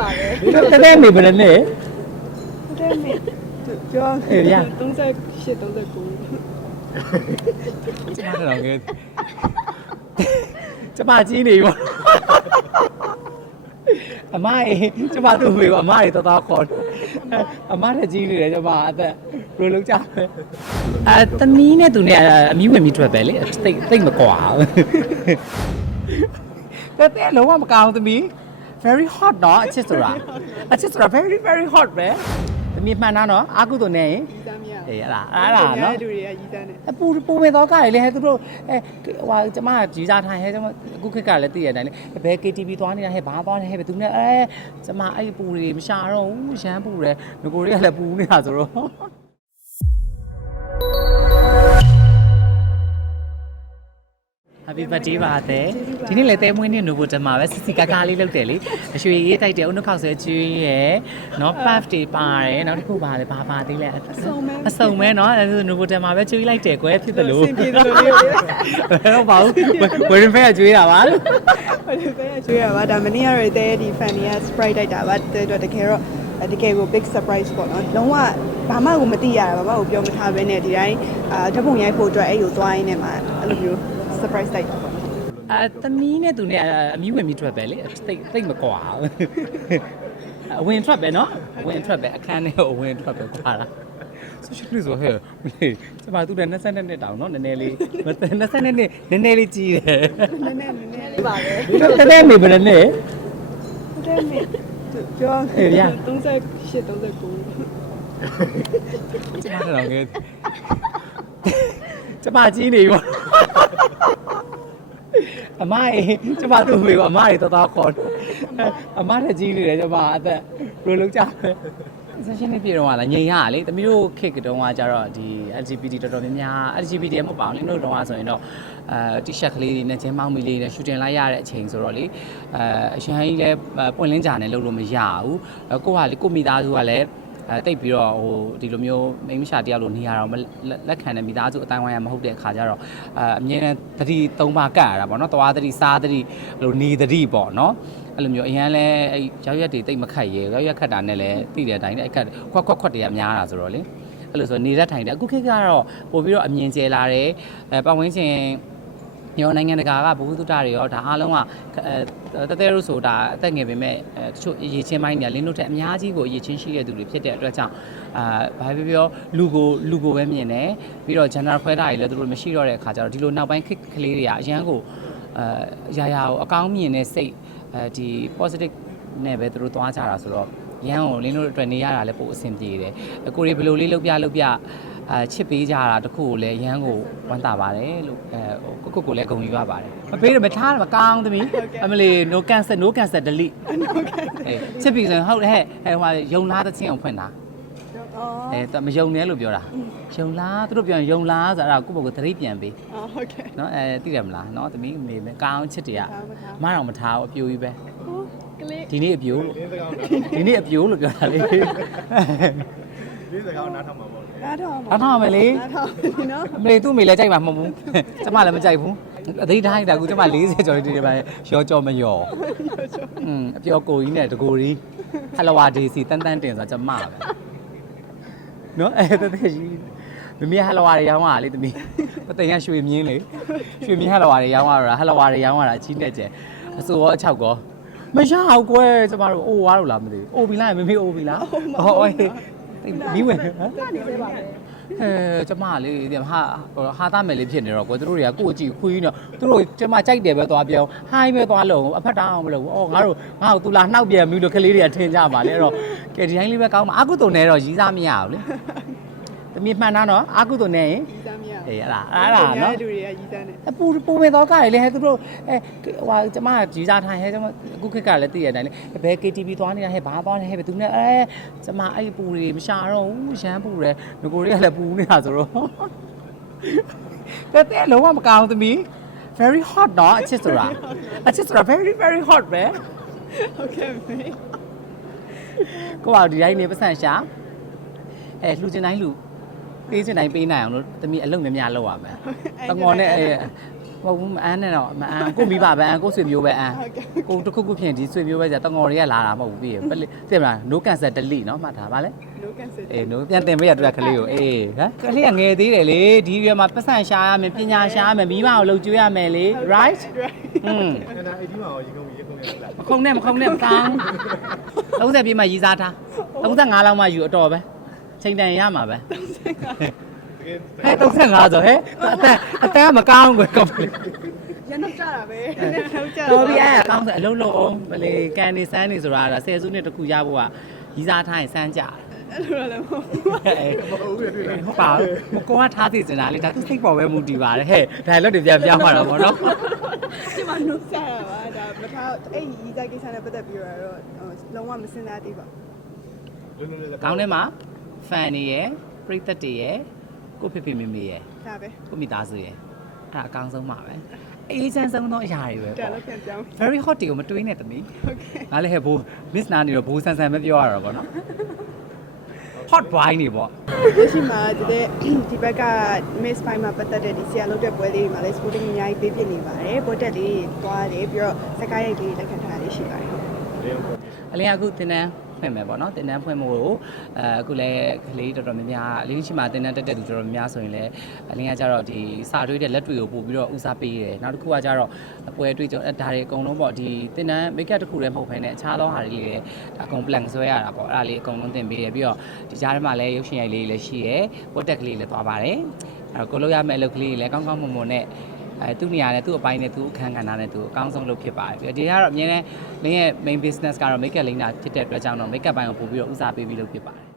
ပါပဲတကယ်နေဘယ်နဲ့တဲ့မေကျော်အေးဗျာ38 39ကျမတော့ငယ်ကျမကြီးနေပါအမအေးကျမတို့မေကအမတွေတော်တော်ခေါ်အမတဲ့ကြီးနေတယ်ကျမအသက်ဘယ်လိုလုပ်ကြလဲအဲတမီးနဲ့သူနဲ့အမီးဝင်ပြီးထွက်ပဲလေတိတ်တိတ်မကွာတဲ့တဲ့လုံးဝမကောင်းသမီး very hot တော့အချစ်ဆိုတာအချစ်ဆိုတာ very very hot ပဲသမီးမှန်တာနော်အာကုတုနဲ့ရင်ရီးသားမရအေးအဲ့ဒါအဲ့ဒါနော်လူတွေကရီးသားနေအပူပူဝင်တော့ကလေဟဲ့သူတို့အဲဟိုကျမကြီးစားထိုင်ဟဲ့ကျမအခုခေတ်ကလည်းသိရတဲ့အတိုင်းလေဘယ် KTV သွားနေတာဟဲ့ဘာသွားနေဟဲ့ဘယ်သူနဲ့အဲကျမအဲ့ပူတွေမရှာတော့ဘူးရမ်းပူတယ်ငကိုတွေကလည်းပူနေတာဆိုတော့ Happy birthday ပါတဲ့ဒီနေ့လည်းတဲမွေးနေ့နိုဘိုတမှာပဲစစ်စစ်ကားကားလေးလုပ်တယ်လေအရွှေရေးတိုက်တယ်အုံနှောက်ခေါက်ဆွဲကျွေးရယ်နော် puff တွေပါတယ်နောက်တစ်ခုပါလေဘာပါသေးလဲအစုံအစုံမဲနော်အဲနိုဘိုတမှာပဲကျွေးလိုက်တယ်ကွယ်ဖြစ်တယ်လို့စင်ပြေတယ်လို့လေးတော့ပါဘူးဝယ်ရင်ဖဲကကျွေးတာပါလို့ဟုတ်တယ်ပဲကျွေးရပါဒါမနေ့ကရတဲ့ဒီ fan တွေက sprite တိုက်တာပါတဲ့တော့တကယ်တော့တကယ်ကို big surprise ပေါ့နော်လုံးဝဘာမှကိုမသိရတာဘာမှကိုပြောမထားဘဲနဲ့ဒီတိုင်းအာဓာတ်ပုံရိုက်ဖို့အတွက်အဲ့ကိုသွားရင်းနဲ့မှအဲ့လိုမျိုး surprise တိုက်တာပေါ့နော်အဲသမီးနဲ့သူနဲ့အမီးဝင်ပြီးထွက်ပဲလေတိတ်တိတ်မကွာအဝင်ထွက်ပဲနော်အဝင်ထွက်ပဲအခန်းထဲကိုအဝင်ထွက်ပဲကွာလားဆိုရှယ်လစ်ဆိုဟဲ့ကျမသူနဲ့20နှစ်တောင်နော်နည်းနည်းလေး20နှစ်နည်းနည်းလေးကြီးတယ်နည်းနည်းနည်းနည်းလေးပါပဲတကယ်နေဘယ်နဲ့တဲ့မေကျော်အေးဗျာ38 39ကျမတော့ငယ် ကျမကြီးနေပါအမအေးကျမတို့မေကအမတွေတော်တော်ခေါ်အမတဲ့ကြီးနေတယ်ကျမအသက်ဘယ်လိုလုပ်ကြလဲဆက်ရှင်နေပြေတော့လာငြိမ်ရလေတမီးတို့ခေတ်တုန်းကကြတော့ဒီ LGBT တော်တော်များများ LGBT မဟုတ်ပါဘူးလေတို့တုန်းကဆိုရင်တော့အဲ t-shirt ကလေးတွေနဲ့ချင်းမောင်းမီလေးနဲ့ shooting လိုက်ရတဲ့အချိန်ဆိုတော့လေအဲအရှင်ကြီးလည်းပွင့်လင်းကြနဲ့လုပ်လို့မရဘူးကိုကလေကိုမိသားစုကလည်း အဲတိတ်ပြီးတော့ဟိုဒီလိုမျိုးမိန်းမရှာတယောက်လိုနေရတော့မလက်လက်ခံတဲ့မိသားစုအတိုင်းဝိုင်းရမဟုတ်တဲ့အခါကျတော့အဲအမြဲတမ်းသတိသုံးပါကတ်ရတာပေါ့နော်သွားသတိစားသတိလိုနေသတိပေါ့နော်အဲ့လိုမျိုးအရန်လဲအဲ့ရောက်ရက်တွေတိတ်မခတ်ရဲရောက်ရက်ခတ်တာနဲ့လည်းတိတဲ့အတိုင်းနဲ့အဲ့ခတ်ခွက်ခွက်ခွက်တွေကများတာဆိုတော့လေအဲ့လိုဆိုနေရက်ထိုင်တယ်အခုခေတ်ကတော့ပို့ပြီးတော့အမြင်ကျဲလာတယ်အဲပတ်ဝန်းကျင် ရောနိုင်ငံတကာကဘုဟုတုတ္တတွေရောဒါအားလုံးကအဲတတဲလို့ဆိုတာအသက်ငယ်ပေမဲ့အဲတချို့ရေချင်းပိုင်းတွေကလင်းတို့ထက်အများကြီးကိုရေချင်းရှိတဲ့သူတွေဖြစ်တဲ့အတွက်ကြောင့်အာဘာပဲပြောလူကိုလူကိုပဲမြင်တယ်ပြီးတော့ gender ခွဲတာတွေလည်းသူတို့မရှိတော့တဲ့အခါကျတော့ဒီလိုနောက်ပိုင်းခက်ကလေးတွေကအရန်ကိုအဲရာရာကိုအကောင်းမြင်တဲ့စိတ်အဲဒီ positive နဲ့ပဲသူတို့သွားကြတာဆိုတော့ ရန်ကိုလင်းတို့အတွက်နေရတာလည်းပို့အဆင်ပြေတယ်အကိုတွေဘယ်လိုလေးလုပ်ပြလုပ်ပြအာချစ်ပေးကြတာတခုကိုလည်းရန်ကိုဝမ်းသာပါတယ်လို့အဲကိုကိုကိုလည်းဂုဏ်ယူရပါတယ်မပေးတော့မထားတော့မကောင်းသမီးအမလီ no cancel no cancel delete အေးချစ်ပြီဆိုရင်ဟုတ်တယ်ဟဲ့ဟဲ့ဟိုယုံလားတဲ့ချင်းအောင်ဖွင့်တာအော်အဲမယုံနဲ့လို့ပြောတာယုံလားသူတို့ပြောရင်ယုံလားဆိုတော့ကိုယ့်ဘက်ကသတိပြန်ပေးအော်ဟုတ်ကဲ့နော်အဲသိတယ်မလားနော်သမီးမေမေကောင်းချစ်တွေကထားမထားမအောင်မထားဘူးအပြိုကြီးပဲဟုတ်ကလေး ဒီနေ့အပြိုလို့ဒီနေ့အပြိုလို့ပြောတာလေလေးစကားနားထောင်မှာပေါ့လေအားတော့အားထားမယ်လေအားတော့ဒီနော်အမေသူ့မေလည်းကြိုက်မှာမဟုတ်ဘူးကျမလည်းမကြိုက်ဘူးအသေးတိုင်းတာကူကျမ40ကျော်ဒီဒီပဲရောကြောမရောอืมအပြောကိုကြီးနဲ့တကိုကြီးဟလဝါဒေစီတန်းတန်းတင်ဆိုတာကျမပဲနော်အဲတသက်ကြီးမမေဟလဝါတွေရောင်းတာလေတမီးမသိရရွှေမြင်းလေရွှေမြင်းဟလဝါတွေရောင်းရတာဟလဝါတွေရောင်းရတာအချင်းနဲ့ကျအစိုးရောအချောက်ကော မရအောင်ကွယ်ကျမတို့အိုးွားလို့လားမသိဘူးအိုးပြီလားမမေအိုးပြီလားဟောအေးဒီဝင်ဟမ်ကနေသေးပါလေအဲကျမလေးဒီဟာဟာသားမယ်လေးဖြစ်နေတော့ကွယ်သူတို့တွေကကိုယ့်အကြည့်ခွေးနေတော့သူတို့ကျမကြိုက်တယ်ပဲသွားပြောင်းဟိုင်းပဲသွားလုံးအဖက်တောင်းအောင်မလုပ်ဘူးအော်ငါတို့ငါ့ကိုသူလာနှောက်ပြန်ပြီလို့ကလေးတွေကထင်ကြပါလေအဲ့တော့ကဲဒီတိုင်းလေးပဲကောင်းပါအာကုတုံနဲ့တော့ရီးစားမရဘူးလေတမီးမှန်တာနော်အာကုတုံနဲ့ရင်ရီးသား မရအေးအဲ့ဒါအဲ့ဒါနော်လူတွေကရီးသားနေအပူပူဝင်တော့ကလေဟဲ့သူတို့အဲဟိုကျမကြီးစားထိုင်ဟဲ့ကျမအခုခေတ်ကလည်းသိရတဲ့အတိုင်းလေဘယ် KTV သွားနေတာဟဲ့ဘာသွားနေဟဲ့ဘယ်သူနဲ့အဲကျမအဲ့ပူတွေမရှာတော့ဘူးရမ်းပူတယ်ငကိုတွေကလည်းပူနေတာဆိုတော့တဲ့တဲ့လုံးဝမကောင်းသမီး very hot တော့အချစ်ဆိုတာအချစ်ဆိုတာ very very hot ပဲဟုတ်ကဲ့မေကိုကဒီတိုင်းနေပတ်စံရှာအဲလှူချင်တိုင်းလှူ ပေးချင်တိုင်းပေးနိုင်အောင်လို့သမီးအလုပ်များများလုပ်ရမယ်တငေါ်နဲ့အဲ မဟုတ်ဘူးမအန်းနဲ့တော့မအန်းကိုမိဘပဲအန်းကိုဆွေမျိုးပဲအန်း ဟုတ်ကဲ့ ကိုတစ်ခုခုဖြစ်ရင်ဒီဆွေမျိုးပဲကြာတငေါ်တွေကလာတာမဟုတ်ဘူးပြီးရင်ပလိသိမလား no cancer delete เนาะမှတ်ထားပါလေ no cancel အေး no ပြန်တင်ပေးရတူကလေးကိုအေးဟမ်ကလေးကငယ်သေးတယ်လေဒီရွယ်မှာပတ်စံရှာရမယ်ပညာရှာရမယ်မိဘကိုလှုပ်ကျွေးရမယ်လေ right อืม ခဏအေးဒီမှာရောရေကုန်ရေကုန်ရလား မခုံနဲ့မခုံနဲ့မကောင်း30ပြည့်မှရီးစားထား35လောက်မှယူအတော်ပဲ ချိန်တန်ရမှာပဲတကယ်ဟဲ့35ဆိုဟဲ့အသက်အသက်ကမကောင်းကွယ်ကောင်းလေရနောက်ကြတာပဲနောက်ကြတာတော်ပြီအဲ့အကောင်းဆိုအလုံးလုံးအောင်မလေကန်နေစမ်းနေဆိုတာကဆယ်စုနှစ်တစ်ခုရဖို့ကရီးစားထားရင်စမ်းကြတယ်အဲ့လိုလည်းမဟုတ်ဘူးမဟုတ်ဘူးတွေ့လားဟုတ်ပါဘူးကိုကထားသိစင်တာလေဒါသူစိတ်ပေါ်ပဲမူတည်ပါတယ်ဟဲ့ဒါလည်းတွေပြန်ပြောင်းမှာတော့ဗောနော်ဒီမှာနှုတ်ဆက်တာပါဒါမထားအဲ့ဒီဤသားကိစ္စနဲ့ပတ်သက်ပြီးတော့လုံးဝမစင်စားသေးပါဘူးလုံးလုံးလေးကောင်းထဲမှာ fan တွေရယ်ပရိသတ်တွေရယ်ကိုဖေဖေမေမေရယ်ဒါပဲကိုမိသားစုရယ်အဲ့ဒါအကောင်းဆုံးပါပဲအေးချမ်းဆုံးသောအရာတွေပဲဒါပေါ့ လည်းပြန်ပြောင်း very hot တွေကိုမတွေးနဲ့တမီးဟုတ်ကဲ့ငါလည်းဟဲ့ဘိုး miss နာနေတော့ဘိုးဆန်ဆန်ပဲပြောရတာပေါ့နော် hot boy နေပေါ့ဒီရှိမှာဒီဒီဘက်က miss fine မှာပတ်သက်တဲ့ဒီဆရာလုပ်တဲ့ပွဲလေးတွေမှာလည်း sporting အများကြီးပေးပြနေပါတယ်ပိုတက်လေးသွားတယ်ပြီးတော့စကားရိုက်လေးလက်ခံထားလေးရှိပါတယ်လေးအောင်အလင်းအခုတင်တန်း ဖွင့်မယ်ပေါ့နော်တင်တန်းဖွင့်မှုကိုအဲအခုလည်းကလေးတော်တော်များများအလင်းရှိမှတင်တန်းတက်တဲ့သူတော်တော်များများဆိုရင်လည်းအလင်းကကြတော့ဒီစာတွေးတဲ့လက်တွေကိုပို့ပြီးတော့ဦးစားပေးတယ်နောက်တစ်ခုကကြတော့အပွဲတွေးကြအဲဒါတွေအကုန်လုံးပေါ့ဒီတင်တန်း make up တစ်ခုလည်းမဟုတ်ဘဲနဲ့အခြားသောဟာတွေလေးလည်းအကုန် plan ဆွဲရတာပေါ့အဲ့ဒါလေးအကုန်လုံးတင်ပေးတယ်ပြီးတော့ဒီကြားထဲမှာလည်းရုပ်ရှင်ရိုက်လေးလည်းရှိရယ်ပို့တက်ကလေးလည်းသွားပါတယ်အဲ့တော့ကိုလို့ရမယ့်အလုပ်ကလေးတွေလည်းကောင်းကောင်းမွန်မွန်နဲ့ အဲသူ့နေရာနဲ့သူ့အပိုင်းနဲ့သူ့အခန်းကဏ္ဍနဲ့သူအကောင်းဆုံးလုပ်ဖြစ်ပါတယ်ပြီးတော့ဒီကတော့အမြဲတမ်းလင်းရဲ့ main business ကတော့ make up လိမ့်တာဖြစ်တဲ့အတွက်ကြောင့်တော့ make up ဘိုင်းကိုပို့ပြီးတော့ဦးစားပေးပြီးလုပ်ဖြစ်ပါတယ်